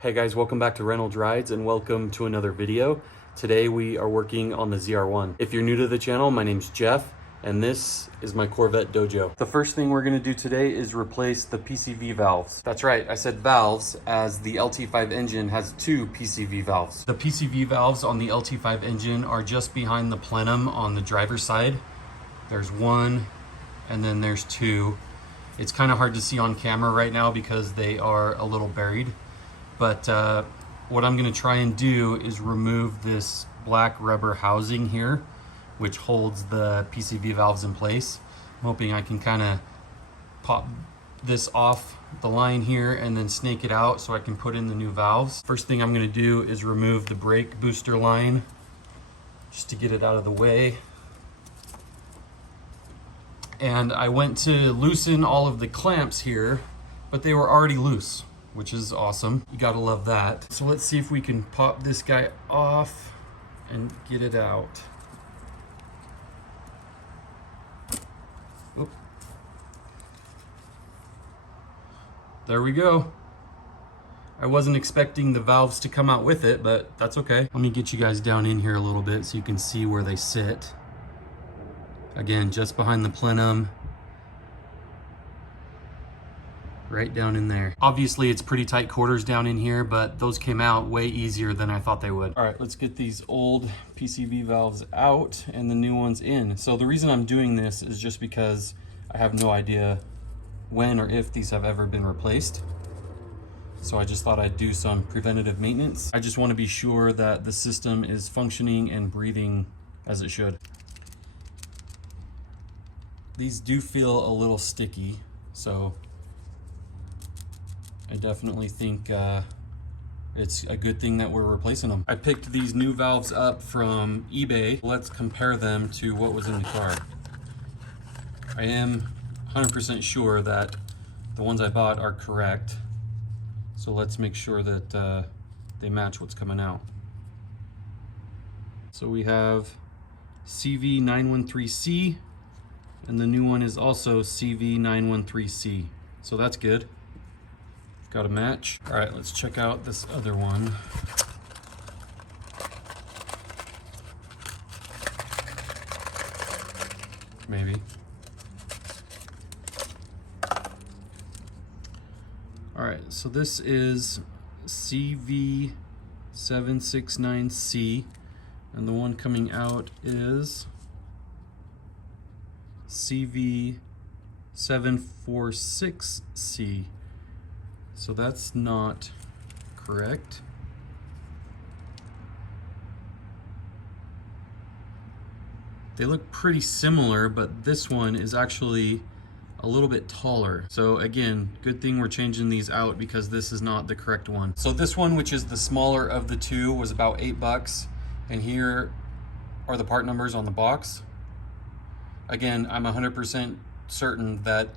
Hey guys, welcome back to Reynolds Rides and welcome to another video. Today we are working on the ZR-1. If you're new to the channel, my name's Jeff and this is my Corvette dojo. The first thing we're gonna do today is replace the PCV valves. That's right, I said valves as the LT5 engine has two PCV valves. The PCV valves on the LT5 engine are just behind the plenum on the driver's side. There's one and then there's two. It's kind of hard to see on camera right now because they are a little buried. But what I'm gonna try and do is remove this black rubber housing here, which holds the PCV valves in place. I'm hoping I can kind of pop this off the line here and then snake it out so I can put in the new valves. First thing I'm gonna do is remove the brake booster line just to get it out of the way. And I went to loosen all of the clamps here, but they were already loose, which is awesome. You gotta love that. So let's see if we can pop this guy off and get it out. Oop. There we go. I wasn't expecting the valves to come out with it, but that's okay. Let me get you guys down in here a little bit so you can see where they sit. Again, just behind the plenum. Right down in there. Obviously it's pretty tight quarters down in here, but those came out way easier than I thought they would. All right, let's get these old PCV valves out and the new ones in. So the reason I'm doing this is just because I have no idea when or if these have ever been replaced. So I just thought I'd do some preventative maintenance. I just want to be sure that the system is functioning and breathing as it should. These do feel a little sticky, so I definitely think it's a good thing that we're replacing them. I picked these new valves up from eBay. Let's compare them to what was in the car. I am 100% sure that the ones I bought are correct. So let's make sure that they match what's coming out. So we have CV913C, and the new one is also CV913C. So that's good. Got a match. All right, let's check out this other one. Maybe. All right, so this is CV769C, and the one coming out is CV746C. So that's not correct. They look pretty similar, but this one is actually a little bit taller. So again, good thing we're changing these out because this is not the correct one. So this one, which is the smaller of the two, was about $8, and here are the part numbers on the box. Again, I'm 100% certain that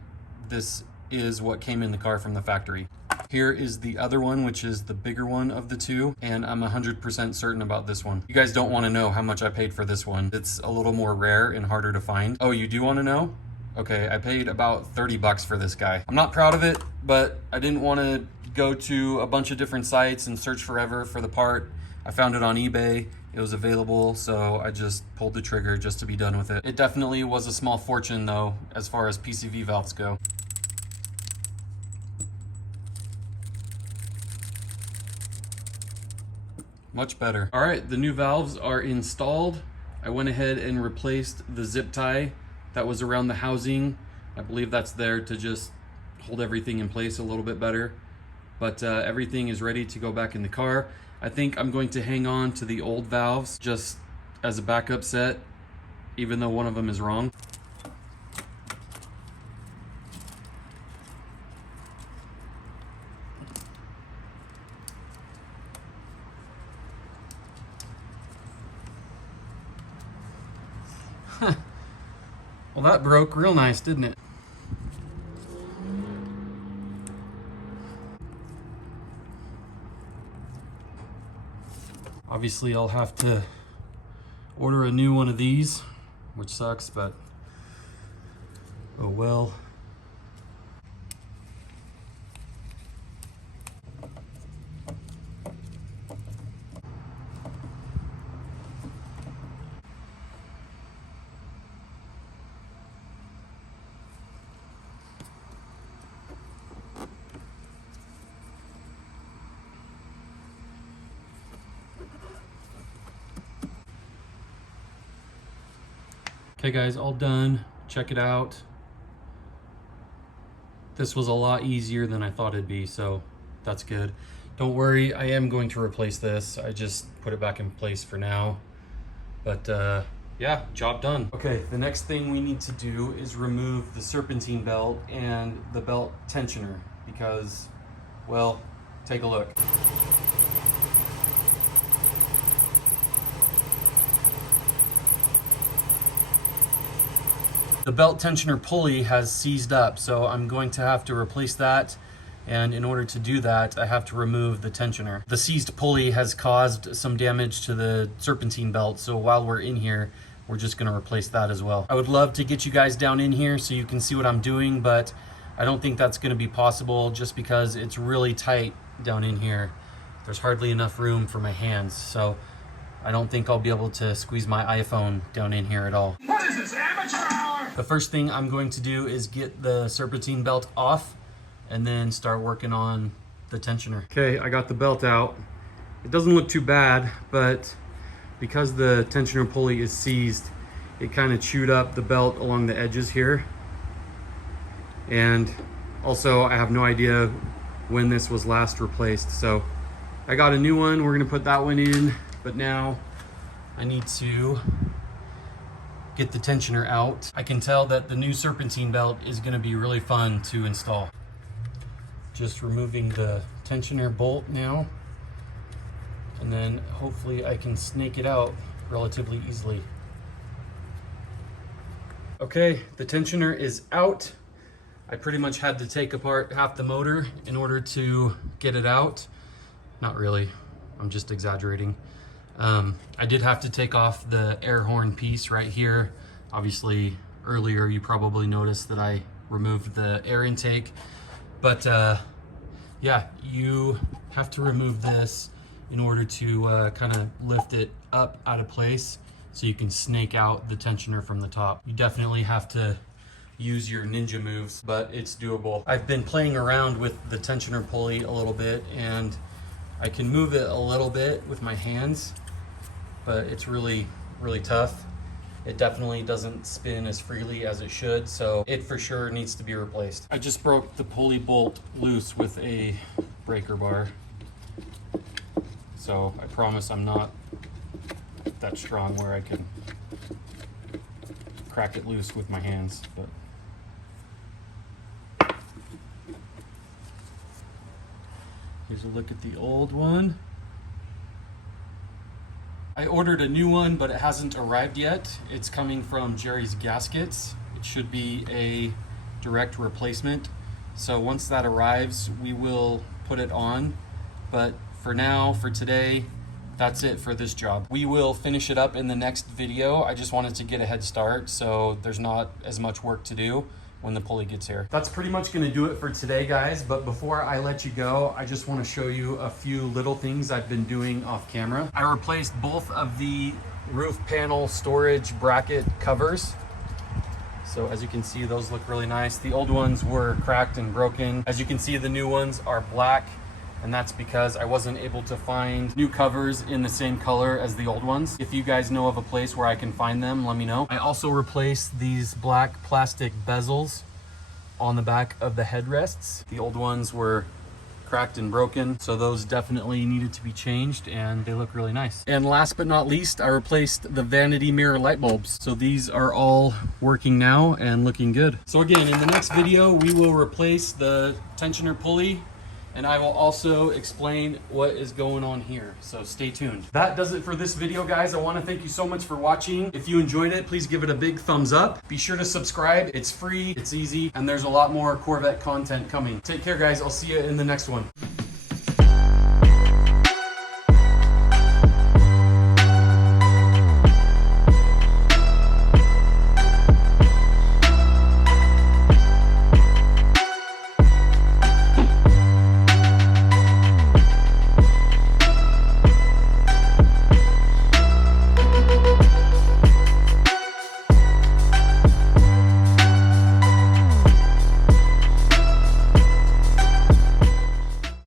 this is what came in the car from the factory. Here is the other one, which is the bigger one of the two, and I'm 100% certain about this one. You guys don't want to know how much I paid for this one. It's a little more rare and harder to find. Oh, you do want to know? Okay, I paid about $30 for this guy. I'm not proud of it, but I didn't want to go to a bunch of different sites and search forever for the part. I found it on eBay. It was available, so I just pulled the trigger just to be done with it. It definitely was a small fortune though, as far as PCV valves go. Much better. All right, the new valves are installed. I went ahead and replaced the zip tie that was around the housing. I believe that's there to just hold everything in place a little bit better. But everything is ready to go back in the car. I think I'm going to hang on to the old valves just as a backup set, even though one of them is wrong. Well, that broke real nice, didn't it? Obviously, I'll have to order a new one of these, which sucks, but oh well. Okay guys, all done. Check it out. This was a lot easier than I thought it'd be, so that's good. Don't worry, I am going to replace this. I just put it back in place for now. But yeah, job done. Okay, the next thing we need to do is remove the serpentine belt and the belt tensioner because, well, take a look. The belt tensioner pulley has seized up, so I'm going to have to replace that. And in order to do that, I have to remove the tensioner. The seized pulley has caused some damage to the serpentine belt, so while we're in here, we're just gonna replace that as well. I would love to get you guys down in here so you can see what I'm doing, but I don't think that's gonna be possible just because it's really tight down in here. There's hardly enough room for my hands, so I don't think I'll be able to squeeze my iPhone down in here at all. What is this, amateur hour? The first thing I'm going to do is get the serpentine belt off and then start working on the tensioner. Okay, I got the belt out. It doesn't look too bad, but because the tensioner pulley is seized, it kind of chewed up the belt along the edges here. And also, I have no idea when this was last replaced. So I got a new one. We're gonna put that one in, but now I need to get the tensioner out. I can tell that the new serpentine belt is gonna be really fun to install. Just removing the tensioner bolt now, and then hopefully I can snake it out relatively easily. Okay, the tensioner is out. I pretty much had to take apart half the motor in order to get it out. Not really, I'm just exaggerating. I did have to take off the air horn piece right here. Obviously, earlier you probably noticed that I removed the air intake, but yeah, you have to remove this in order to kind of lift it up out of place so you can snake out the tensioner from the top. You definitely have to use your ninja moves, but it's doable. I've been playing around with the tensioner pulley a little bit, and I can move it a little bit with my hands, but it's really, really tough. It definitely doesn't spin as freely as it should, so it for sure needs to be replaced. I just broke the pulley bolt loose with a breaker bar, so I promise I'm not that strong where I can crack it loose with my hands. But here's a look at the old one. I ordered a new one, but it hasn't arrived yet. It's coming from Jerry's Gaskets. It should be a direct replacement. So once that arrives, we will put it on. But for now, for today, that's it for this job. We will finish it up in the next video. I just wanted to get a head start so there's not as much work to do when the pulley gets here. That's pretty much gonna do it for today, guys. But before I let you go, I just wanna show you a few little things I've been doing off camera. I replaced both of the roof panel storage bracket covers. So as you can see, those look really nice. The old ones were cracked and broken. As you can see, the new ones are black, and that's because I wasn't able to find new covers in the same color as the old ones. If you guys know of a place where I can find them, let me know. I also replaced these black plastic bezels on the back of the headrests. The old ones were cracked and broken, so those definitely needed to be changed, and they look really nice. And last but not least, I replaced the vanity mirror light bulbs. So these are all working now and looking good. So again, in the next video, we will replace the tensioner pulley, and I will also explain what is going on here, so stay tuned. That does it for this video, guys. I want to thank you so much for watching. If you enjoyed it, please give it a big thumbs up. Be sure to subscribe. It's free, it's easy, and there's a lot more Corvette content coming. Take care, guys. I'll see you in the next one.